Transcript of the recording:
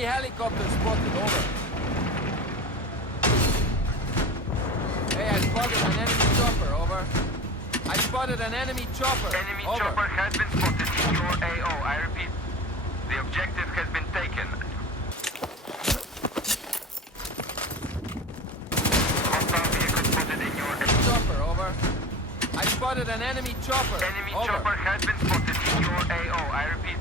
Enemy helicopter spotted, over. Hey, I spotted an enemy chopper, over. I spotted an enemy chopper. Enemy over. chopper has been spotted in your AO. I repeat, the objective has been taken. Hostile vehicle spotted in your AO. Chopper, over. I spotted an enemy chopper. Enemy over. chopper has been spotted in your AO. I repeat.